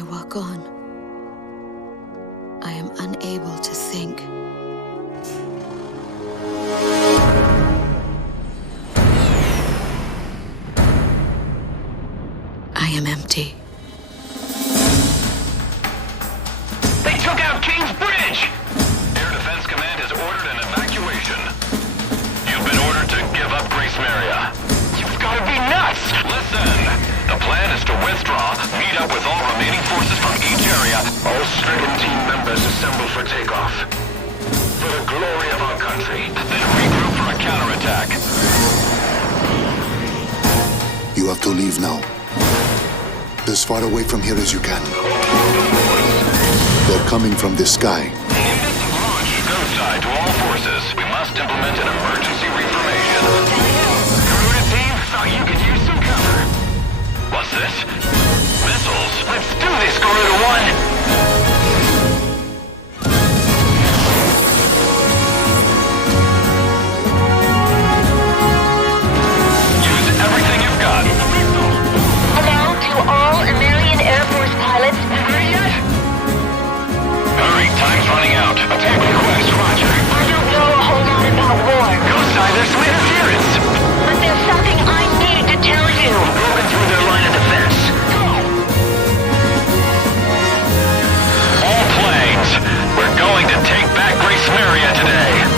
I walk on, I am unable to think. I am empty. They took out King's Bridge! Air Defense Command has ordered an evacuation. You've been ordered to give up Grace Maria. You've got to be nuts! Listen! The plan is to withdraw, meet up with all remaining forces from each area. All stricken team members assemble for takeoff. For the glory of our country. Then regroup for a counterattack. You have to leave now. As far away from here as you can. They're coming from the sky. Imminent launch. Go side to all forces. We must implement an emergency reformation. Garuda team, thought you could use some cover. What's this? Missiles. Let's do this, Garuda 1! All American Air Force pilots. Ready yet? Hurry, time's running out. Attack request, roger. I don't know a whole lot about war. Go side, there's some interference. But there's something I need to tell you. Broken through their line of defense. Go! All planes, we're going to take back Grace Maria today.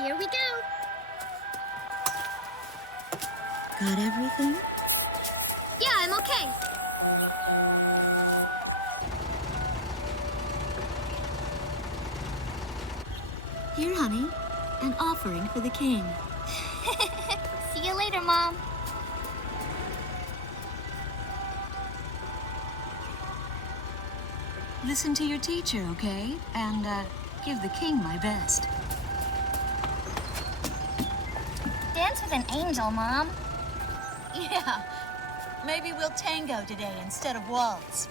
Here we go. Got everything? Yeah, I'm okay. Here, honey. An offering for the king. See you later, Mom. Listen to your teacher, okay? And, give the king my best. Dance with an angel, Mom. Yeah. Maybe we'll tango today instead of waltz.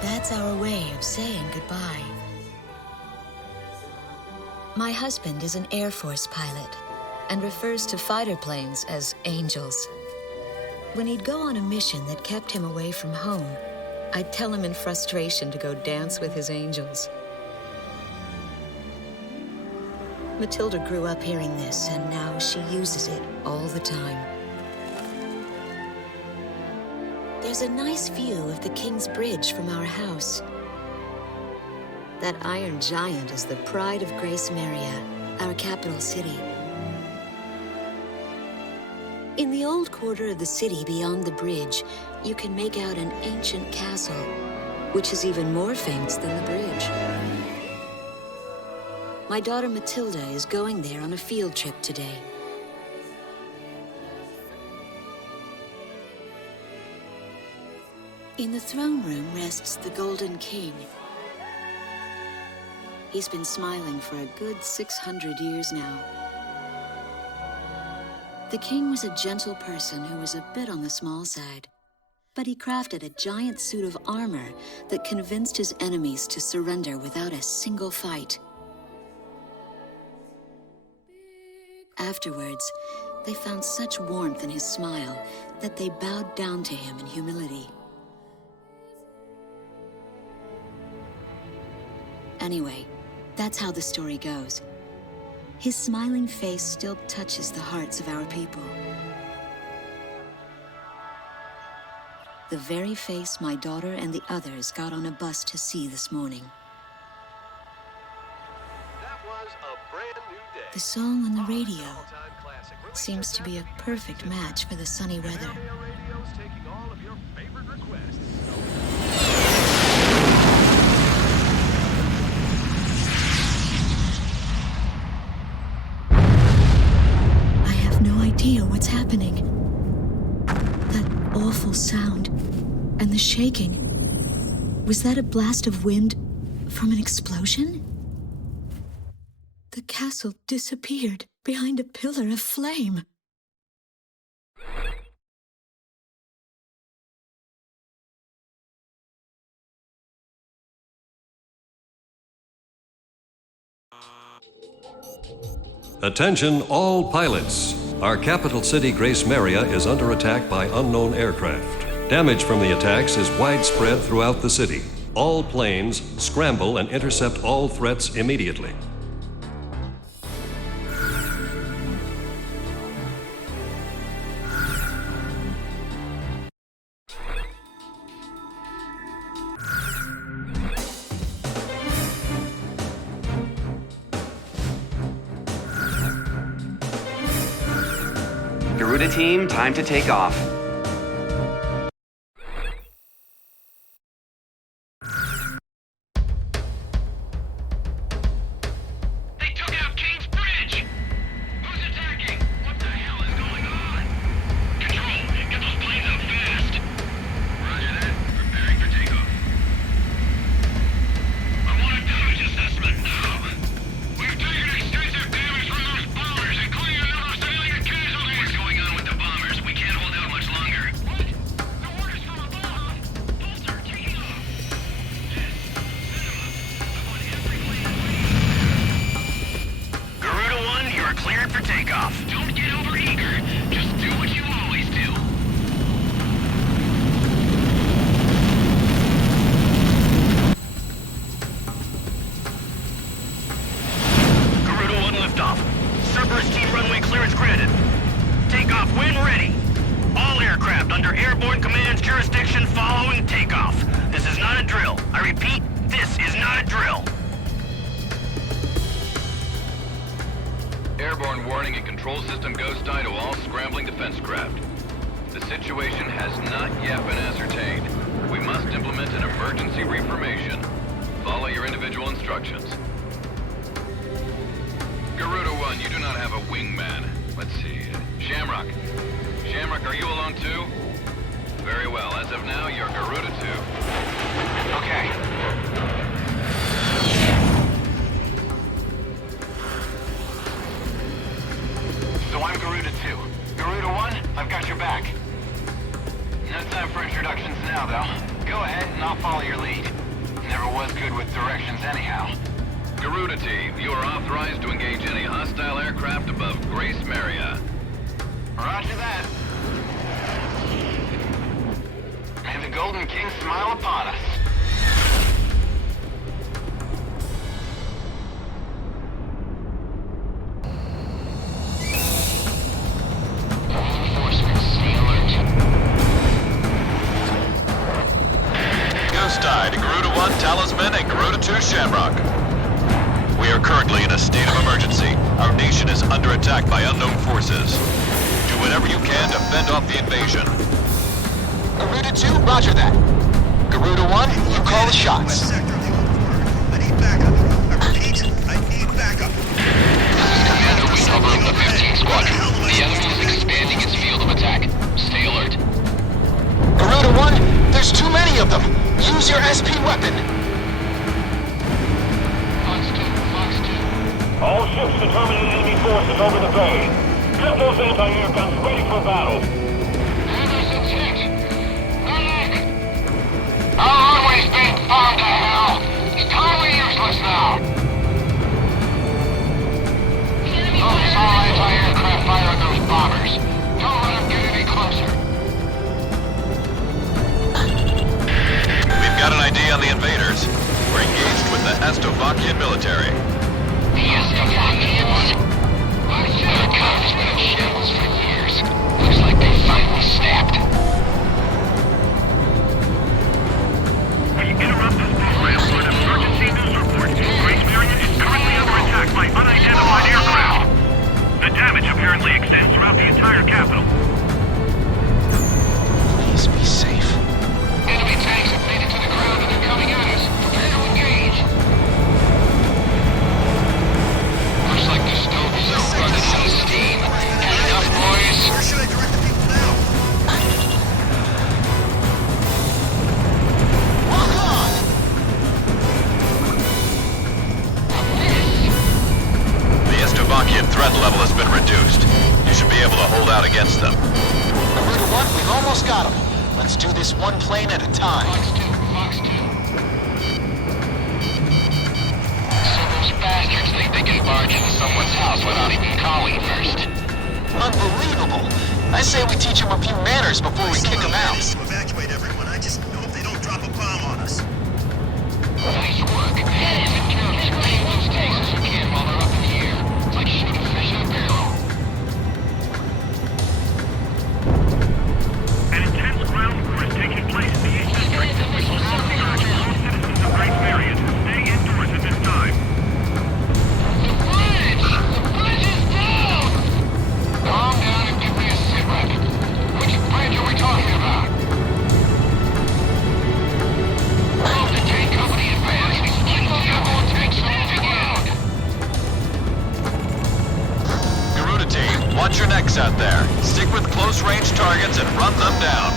That's our way of saying goodbye. My husband is an Air Force pilot and refers to fighter planes as angels. When he'd go on a mission that kept him away from home, I'd tell him in frustration to go dance with his angels. Matilda grew up hearing this, and now she uses it all the time. There's a nice view of the King's Bridge from our house. That iron giant is the pride of Grace Maria, our capital city. In the old quarter of the city beyond the bridge, you can make out an ancient castle, which is even more famous than the bridge. My daughter Matilda is going there on a field trip today. In the throne room rests the Golden King. He's been smiling for a good 600 years now. The king was a gentle person who was a bit on the small side, but he crafted a giant suit of armor that convinced his enemies to surrender without a single fight. Afterwards, they found such warmth in his smile that they bowed down to him in humility. Anyway, That's how the story goes. His smiling face still touches the hearts of our people. The very face my daughter and the others got on a bus to see this morning. That was a brand new day. The song on the radio seems to be a perfect match for the sunny weather. Radio's taking all of your favorite requests. I have no idea what's happening. That awful sound and the shaking. Was that a blast of wind from an explosion? The castle disappeared behind a pillar of flame. Attention all pilots. Our capital city, Grace Maria, is under attack by unknown aircraft. Damage from the attacks is widespread throughout the city. All planes scramble and intercept all threats immediately. Garuda team, time to take off. They took out King's Bridge! Who's attacking? What the hell is going on? Control, get those planes up fast. Roger that. Preparing for takeoff. I want a damage assessment now. We've taken extensive damage from those bombers, including a number of civilian casualties. What's going on with the bombers? We can't hold out much longer. What? The orders from above. Bolter, taking off. Yes, send them up. I want every plane. Garuda 1, you are cleared for takeoff. Don't get overeager. Just do what you always do. Garuda 1 liftoff. Cerberus team runway clearance granted. Takeoff when ready. All aircraft under airborne command's jurisdiction following takeoff. This is not a drill. I repeat, this is not a drill. Airborne warning and control system ghost eye to all scrambling defense craft. The situation has not yet been ascertained. We must implement an emergency reformation. Follow your individual instructions. Garuda 1, you do not have a wingman. Let's see. Shamrock. Shamrock, are you alone too? Very well. As of now, you're Garuda 2. Okay. So I'm Garuda 2. Garuda 1, I've got your back. No time for introductions now, though. Go ahead and I'll follow your lead. Never was good with directions anyhow. Garuda team, you are authorized to engage any hostile aircraft above Grace Maria. Roger that. May the Golden King smile upon us. Ghost Eye to Garuda 1 Talisman and Garuda 2 Shamrock. We are currently in a state of emergency. Our nation is under attack by unknown forces. Do whatever you can to fend off the invasion. Garuda 2, roger that. Garuda 1, you call the shots. I need backup. I repeat, I need backup. This is Commander Wincover of the 15th Squadron. The enemy is expanding its field of attack. Stay alert. Garuda 1, there's too many of them. Use your SP weapon. All ships determining enemy forces over the bay. Get those anti-air guns ready for battle. Anderson's hit. Medic! Our runway's being bombed to hell. It's totally useless now. Focus all anti-aircraft fire on those bombers. Don't let them get any closer. We've got an ID on the invaders. We're engaged with the Astro Estavakian military. The Estavakians? Their economy's been in shambles for years. Looks like they finally snapped. We interrupt this program for an emergency news report. Grace Marion is currently under attack by unidentified aircraft. The damage apparently extends throughout the entire capital. Please be safe. Enemy tanks have made it to the ground and they're coming at us. Prepare to engage. Looks like the stoves are running out of steam. Had enough, boys? Where should I direct the people now? Walk on! The Estavakian threat level has been reduced. You should be able to hold out against them. Garuda 1, we've almost got them. Let's do this one plane at a time. Fox 2. So those bastards think they can barge into someone's house without even calling first. Unbelievable. I say we teach them a few manners before we kick them out. To evacuate everyone. I just hope they don't drop a bomb on us. Nice work. Take care of as many of those tanks as you can while they're up in the air. It's like shooting fish in a barrel. An intense ground war is taking place in the East District. We strongly urge all citizens of Grace Marion to stay indoors at this time. The bridge! The bridge is down! Calm down and give me a sit rep. Which bridge are we talking about? Well, the tank company advanced. Several tanks are moving out. Garuda team, watch your necks out there. Stick with close-range targets and run them down.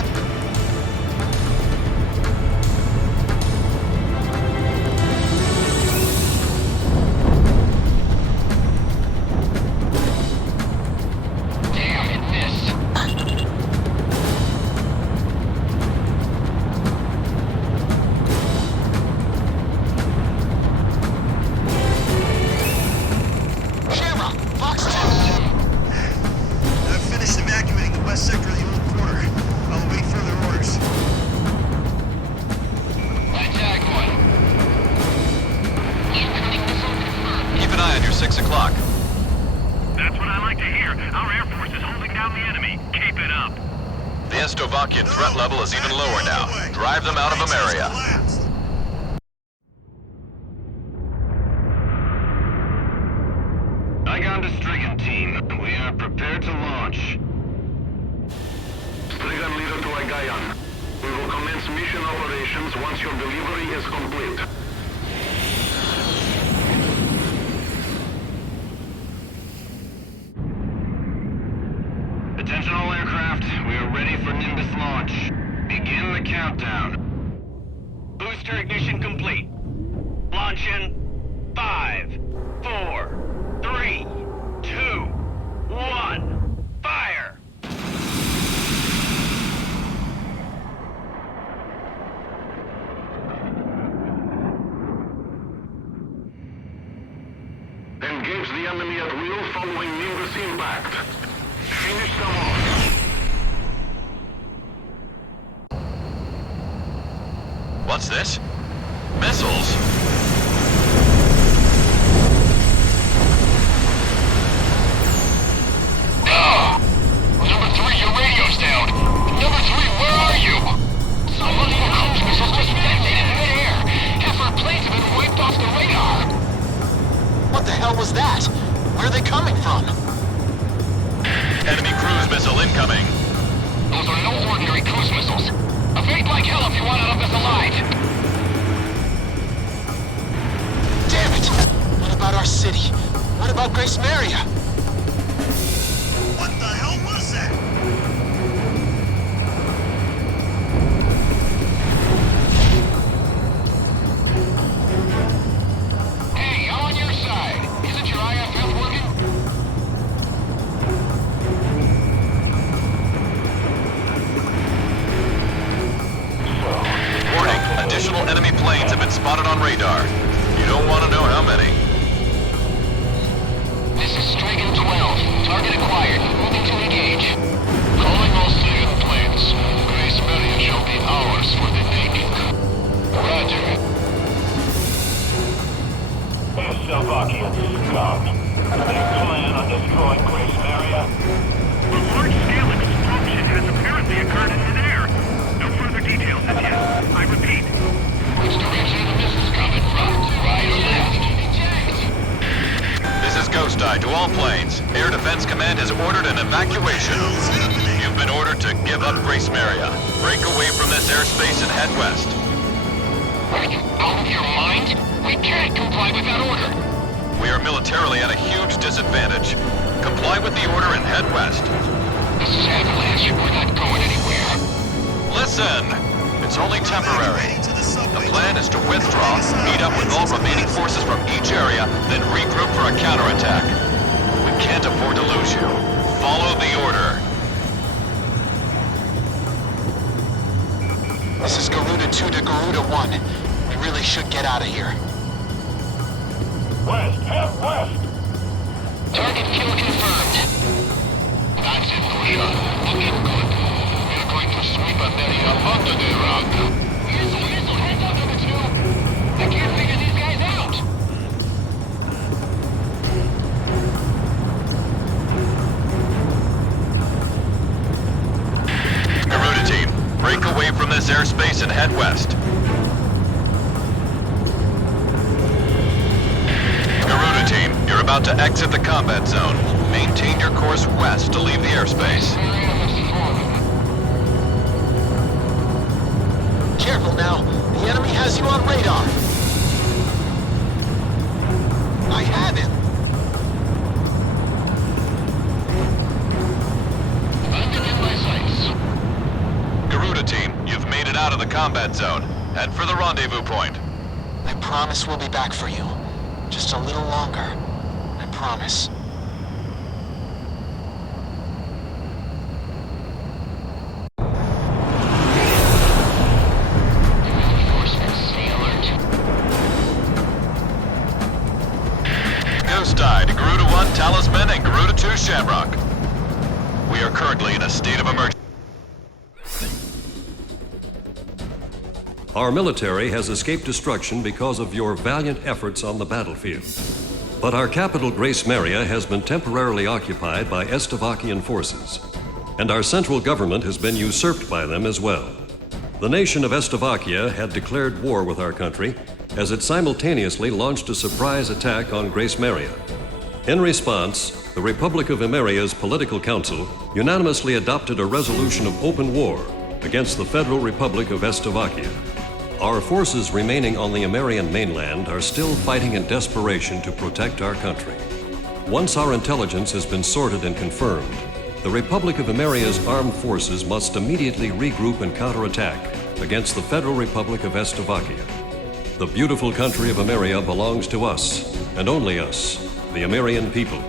Damn, it missed. Shamrock, Fox 2. I've finished evacuating the west sector of the old quarter. I'll await further orders. Attack 1. Incoming missile confirmed. Keep an eye on your 6 o'clock. That's what I like to hear. Our Air Force is holding down the enemy. Keep it up. The Estavakian threat level is even lower now. Drive them out of Ameria. Collapsed. Igon to Strigan team. We are prepared to launch. Strigan leader to Igayan. We will commence mission operations once your delivery is complete. Attention all aircraft. We are ready for Nimbus launch. Begin the countdown. Booster ignition complete. Launch in 5, 4, 3, 2, 1. Fire! Engage the enemy at will following Nimbus impact. Finish them off. What's this? Missiles? Number 3, your radio's down. Number 3, where are you? Somebody in cruise missiles just detonated in midair. Half our planes have been wiped off the radar. What the hell was that? Where are they coming from? Enemy cruise missile incoming. Those are no ordinary cruise missiles. Evade like hell if you want out of this alive. Damn it! What about our city? What about Grace Maria? What the hell was that? Hey, I'm on your side. Isn't your IFF working? Warning, additional enemy planes have been spotted on radar. You don't want to know how many. This is Strigan 12. Target acquired. Moving to engage. Calling all Strigan planes. Grace Maria shall be ours for the taking. Roger. Estovakian scum. They plan on destroying Grace Maria. A large-scale explosion has apparently occurred in midair. No further details as yet. I repeat. Which direction the missiles coming from? Right or left? This is Ghost Eye to all planes. Air Defense Command has ordered an evacuation. You've been ordered to give up Grace Maria. Break away from this airspace and head west. Are you out of your mind? We can't comply with that order. We are militarily at a huge disadvantage. Comply with the order and head west. This is Avalanche. We're not going anywhere. Listen! It's only temporary. The plan is to withdraw, meet up with all remaining forces from each area, then regroup for a counterattack. We can't afford to lose you. Follow the order. This is Garuda 2 to Garuda 1. We really should get out of here. West, head west! Target kill confirmed. That's it, Kusha. Looking good. We're going to sweep America under the rug. Missile, heads up, number 2. I can't figure these guys out. Garuda team, break away from this airspace and head west. Garuda team, you're about to exit the combat zone. Maintain your course west to leave the airspace. Careful now. The enemy has you on radar. I have him. Landing in my sights. Garuda team, you've made it out of the combat zone. Head for the rendezvous point. I promise we'll be back for you. Just a little longer. I promise. Ghost Eye to Garuda 1 Talisman and Garuda 2 Shamrock. We are currently in a state of emergency. Our military has escaped destruction because of your valiant efforts on the battlefield. But our capital, Grace Maria, has been temporarily occupied by Estovakian forces, and our central government has been usurped by them as well. The nation of Estovakia had declared war with our country as it simultaneously launched a surprise attack on Grace Maria. In response, the Republic of Emeria's Political Council unanimously adopted a resolution of open war against the Federal Republic of Estovakia. Our forces remaining on the Emerian mainland are still fighting in desperation to protect our country. Once our intelligence has been sorted and confirmed, the Republic of Emeria's armed forces must immediately regroup and counterattack against the Federal Republic of Estovakia. The beautiful country of Emeria belongs to us, and only us, the Emerian people.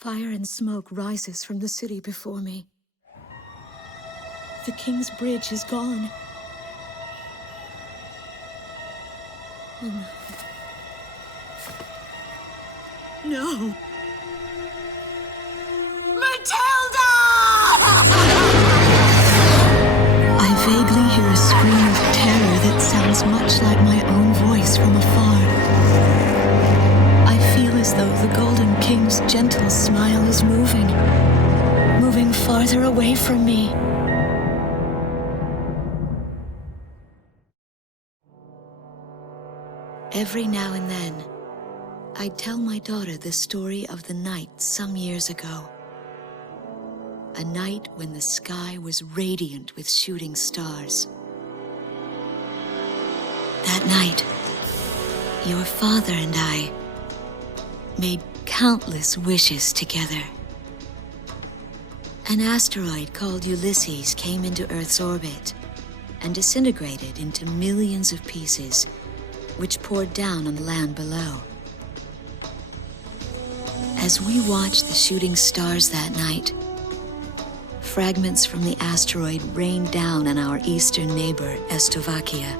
Fire and smoke rises from the city before me. The King's Bridge is gone. Oh no. No! Matilda! I vaguely hear a scream of terror that sounds much like my own voice from afar. I feel as though the Golden King's gentle smile is moving farther away from me. Every now and then, I tell my daughter the story of the night some years ago. A night when the sky was radiant with shooting stars. That night, your father and I made countless wishes together. An asteroid called Ulysses came into Earth's orbit and disintegrated into millions of pieces, which poured down on the land below. As we watched the shooting stars that night, fragments from the asteroid rained down on our eastern neighbor, Estovakia,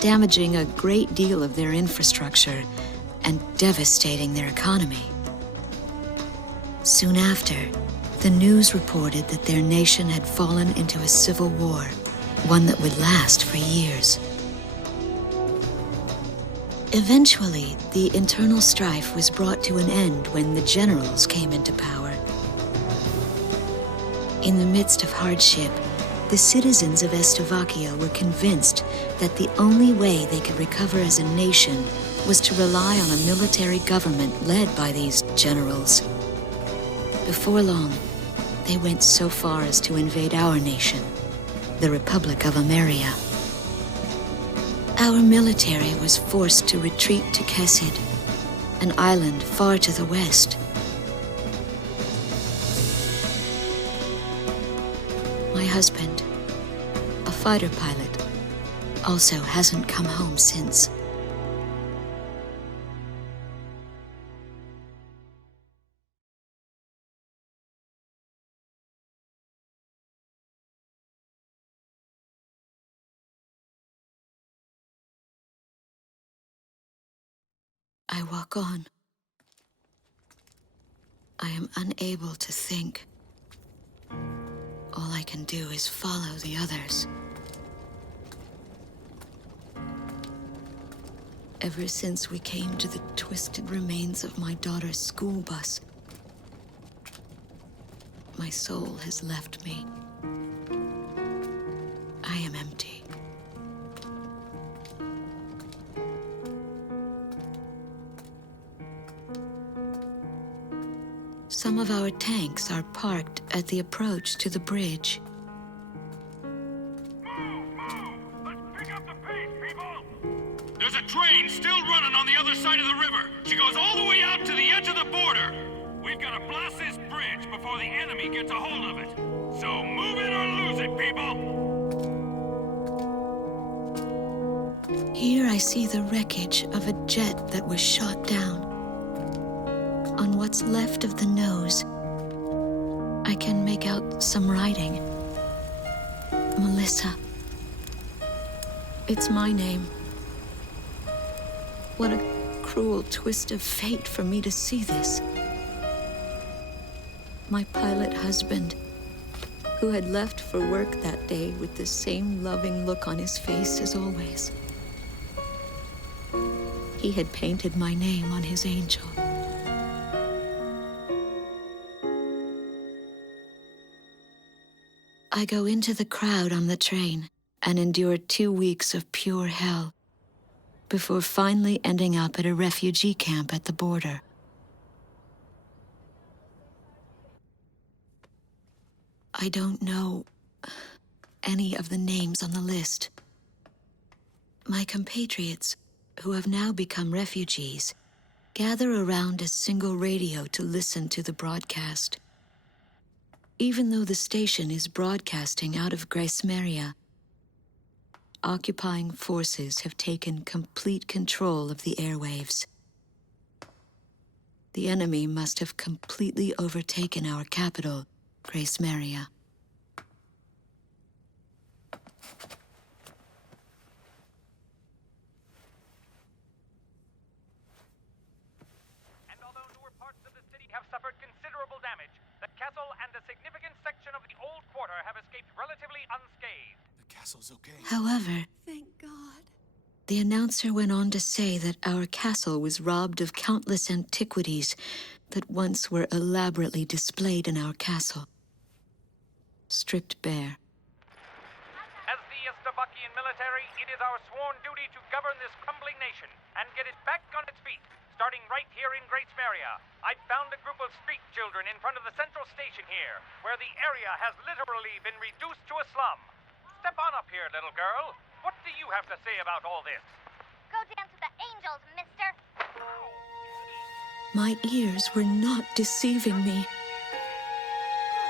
damaging a great deal of their infrastructure and devastating their economy. Soon after, The news reported that their nation had fallen into a civil war, one that would last for years. Eventually, the internal strife was brought to an end when the generals came into power. In the midst of hardship, the citizens of Slovakia were convinced that the only way they could recover as a nation was to rely on a military government led by these generals. Before long, they went so far as to invade our nation, the Republic of Ameria. Our military was forced to retreat to Kesid, an island far to the west. My husband, a fighter pilot, also hasn't come home since. I walk on. I am unable to think. All I can do is follow the others. Ever since we came to the twisted remains of my daughter's school bus, my soul has left me. I am empty. Some of our tanks are parked at the approach to the bridge. There's a train still running on the other side of the river. She goes all the way out to the edge of the border. We've got to blast this bridge before the enemy gets a hold of it. So move it or lose it, people! Here I see the wreckage of a jet that was shot down. On what's left of the nose, I can make out some writing. Melissa. It's my name. What a cruel twist of fate for me to see this. My pilot husband, who had left for work that day with the same loving look on his face as always. He had painted my name on his angel. I go into the crowd on the train and endure 2 weeks of pure hell before finally ending up at a refugee camp at the border. I don't know any of the names on the list. My compatriots, who have now become refugees, gather around a single radio to listen to the broadcast. Even though the station is broadcasting out of Grace Maria, occupying forces have taken complete control of the airwaves. The enemy must have completely overtaken our capital, Grace Maria. And although newer parts of the city have suffered considerable damage, the castle and a significant section of the old quarter have escaped relatively unscathed. The castle's okay. However, Thank God. the announcer went on to say that our castle was robbed of countless antiquities that once were elaborately displayed in our castle. Stripped bare. As the Slovakian military, it is our sworn duty to govern this crumbling nation and get it back on its feet, starting right here in Grace Maria. I found a group of street children in front of the central station here, where the area has literally been reduced to a slum. Step on up here, little girl. What do you have to say about all this? Go dance with the angels, mister. My ears were not deceiving me.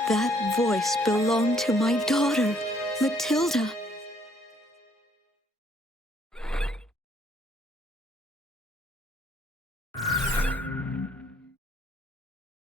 That voice belonged to my daughter, Matilda.